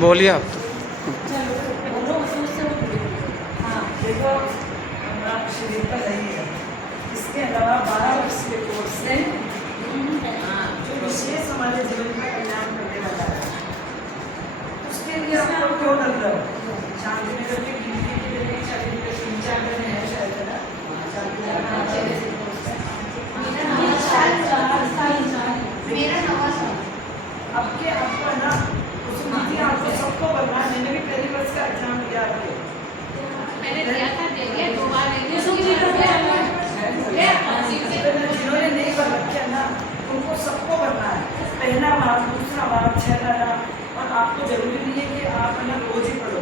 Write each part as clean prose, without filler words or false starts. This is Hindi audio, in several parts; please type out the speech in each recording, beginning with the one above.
बोलिए आप। हाँ देखो, हमारा शिविर का नहीं है। इसके अलावा 12 वर्ष के कोर्स है जो विशेष हमारे जीवन का कल्याण करने वाला है। उसके लिए आपको क्यों डर रहे हो? शांति नगर की गिनती के लिए 3-4 दिन है शायद, है ना? मेरा नवा साल आपके आपको है ना, उसमें आपको सबको बनना है। मैंने भी पहली वर्ष का एग्जाम दिया आपके, मैंने दिया था, देंगे 2 बार देंगे। जिन्होंने नहीं कर रखे ना उनको सबको बनना है। पहला भाग, दूसरा भाग, 6 वाला। और आपको जरूरी नहीं है कि आप है ना रोज ही पढ़ो,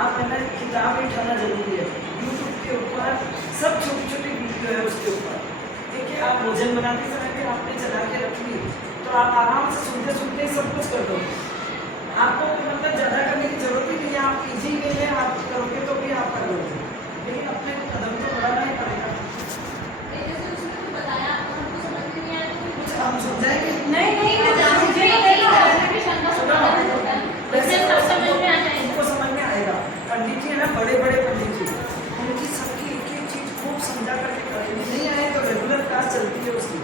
आप है ना किताब उठाना जरूरी है। यूट्यूब के ऊपर सब छोटी छोटी वीडियो है, उसके ऊपर देखिए। आप भोजन बनाते समय भी आपने चला के रख ली तो आप आराम से सुनते सुनते ही सब कुछ कर दो। आपको मतलब ज़्यादा करने की जरूरत ही नहीं है। आप इजी वे में आप करोगे तो भी आप कर लोगे, लेकिन अपने कदम तो बढ़ाना ही पड़ेगा। हम समझाएंगे नहीं उनको समझ में आएगा। पंडित जी है ना, बड़े बड़े पंडित जी, उनकी सबकी एक एक चीज खूब समझा करके करेंगे। नहीं आए तो रेगुलर क्लास चलती है उसकी,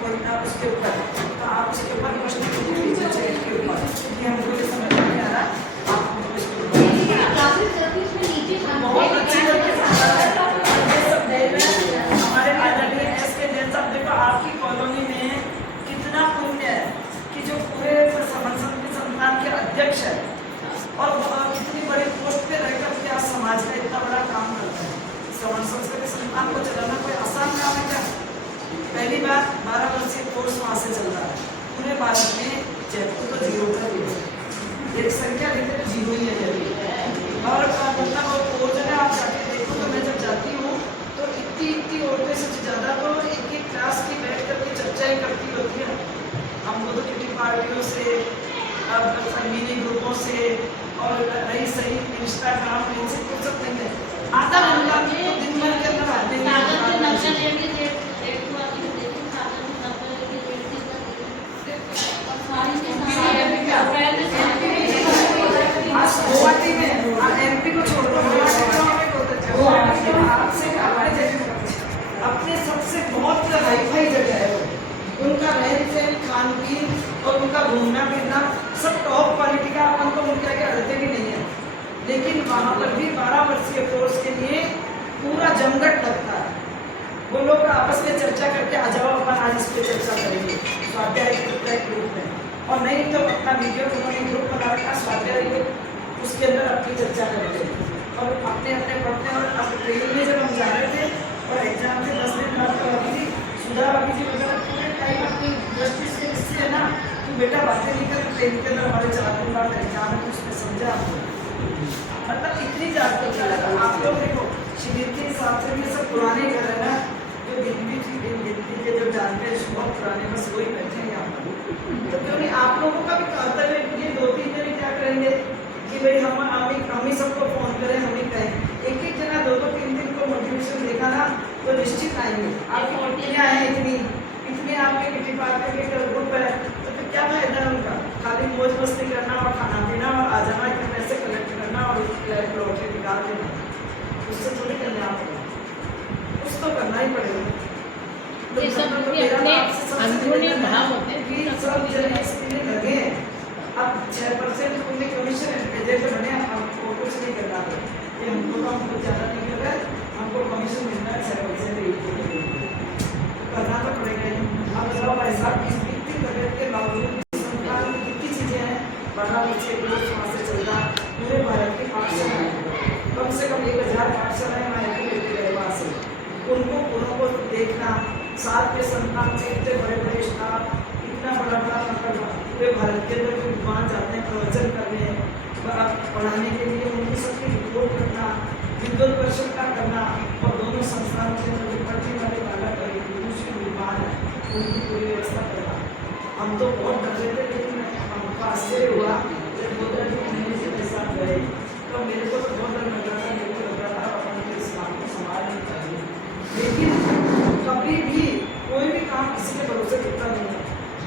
कोई ना उसके ऊपर तो आप उसके ऊपर प्रश्न कीजिए चैट के ऊपर कि हमको ये समझ में नहीं आ रहा, आप हमको इसके ऊपर बहुत अच्छी तरीके से ये सब देख रहे हैं। हमारे आदरणीय एस के जैन साहब, देखो आपकी कॉलोनी में कितना पुण्य है कि जो पूरे संस्थान के अध्यक्ष है और इतनी बड़ी पोस्ट पे रहकर के आज समाज का इतना बड़ा काम करते हैं। श्रवण संस्कृति संस्थान को चलाना कोई आसान काम है क्या? पहली बार 12 वर्षीय कोर्स वहाँ से चल रहा है। पूरे भारत में जयपुर तो 0 का भी है, एक संख्या लेते तो 0 ही है जयपुर। और मतलब वो कोर्स है, आप जाके देखो तो मैं जब जाती हूँ तो इतनी औरतें सबसे ज़्यादा तो एक एक क्लास की बैठ करके चर्चाएँ करती होती है। हमको तो किटी पार्टियों से, मिनी ग्रुपों से और नई सही इंस्टाग्राम इनसे फुर्सत नहीं है। आधा घंटा तो दिन भर के अंदर आते हैं। गुवाहाटी में MP को छोड़ दो, अपने सबसे बहुत हाईफाई जगह है वो। उनका रहन सहन, खान पीन और उनका घूमना फिरना सब टॉप क्वालिटी का। अपन को उनके आगे अड़ते भी नहीं है, लेकिन वहाँ पर भी 12 वर्षीय कोर्स के लिए पूरा जमघट लगता है। वो लोग आपस में चर्चा करके आ जाओ, अपन आज इस पर चर्चा करेंगे स्वाध्याय ग्रुप में। और नहीं तो अपना वीडियो उन्होंने ग्रुप बना रखा स्वाध्याय ग्रुप, उसके अंदर अपनी चर्चा करते हैं और अपने अपने पढ़ते हैं। और अब ट्रेन में जब हम जा रहे थे और एग्जाम से 10 दिन बाद तो अभी सुधा अभी जी वगैरह पूरे टाइम अपनी दृष्टि से इससे है ना, तो बेटा बातें नहीं कर, ट्रेन के अंदर हमारे 4 दिन बाद एग्जाम है तो उसमें समझा आपको। मतलब इतनी जागरूकता लगा। आप लोग देखो शिविर के हिसाब से ये सब पुराने घर है ना, जो गिनती के जो जानते हैं बहुत पुराने, बस वही बैठे हैं यहाँ पर। तो क्यों नहीं आप लोगों का भी कर्तव्य ये 2-3 जने क्या करेंगे कि भाई हम ही सबको फोन करें, हम ही कहें। एक जना 2-3 को मोटिवेशन देखा ना तो निश्चित आएंगे। आप क्या है इतनी आपके किटी पार्टी के ग्रुप है तो फिर क्या फायदा है उनका? खाली मौज मस्ती करना और खाना पीना और आ जाना, इतने पैसे कलेक्ट करना और लॉटरी निकाल देना, उससे थोड़ी कल्याण होगा। कुछ तो करना ही पड़ेगा। ये सब अपने अंदरूनी भाव होते हैं कि सब जने इसके लिए लगे। अब 6% उनके कमीशन जैसे बने, हमको कुछ नहीं करना है। ये हमको ज़्यादा नहीं कर रहा है, हमको कमीशन मिलना है 6% करना तो पड़ेगा ही। अब बताओ ऐसा इतनी तबियत के बावजूद संस्थान में कितनी चीज़ें हैं। 12 बच्चे कोर्स वहाँ से चल रहा, पूरे भारत की पाठशालाएँ कम से कम 1000 पाठशालाएँ वहाँ लेते गए वहाँ से। उनको पूरों को देखना, साथ में संस्थान में इतने बड़े बड़े स्टाफ, इतना बड़ा मतलब पूरे भारत के अंदर जो विद्वान जाते हैं प्रवचन करने पढ़ाने के लिए, उनकी सबकी रिपोर्ट करना, विद्वत परिषद का करना और दोनों संस्थानों के अंदर जो पढ़ने वाले बालक दूसरे विद्वान है उनकी पूरी व्यवस्था करना। हम तो बहुत डर रहे थे, लेकिन हमको आश्चर्य हुआ जब 2-3 महीने से मेरे साथ गए तो मेरे को तो बहुत डर लग रहा था। मेरे को लग रहा था अपन इस्लाम को संभाल नहीं पाएंगे, लेकिन कभी भी कोई भी काम किसी के भरोसे करता नहीं है।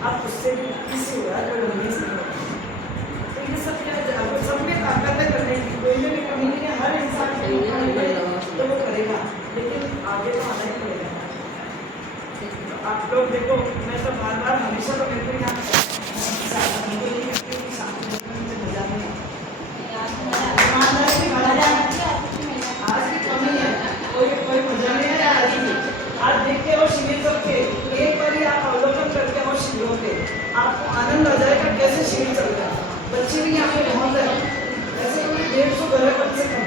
आप उससे भी किसी हो रहा है तो ये सब क्या कोई भी कमी नहीं है, हर इंसान की कमी है तो वो करेगा, लेकिन आगे तो आना ही पड़ेगा। तो आप लोग देखो, मैं तो बार बार हमेशा तो मेरे को यहाँ ईमानदारी की मजा आज की कमी है, कोई मजा नहीं है आज की। आज देखते हो शिविर सबके, एक बार आप अवलोकन करके हो शिविरों के, आपको आनंद आ जाएगा कैसे शिविर चल रहा है। बच्चे भी यहाँ पे बहुत है, ऐसे कोई 150 घर है, बच्चे कम।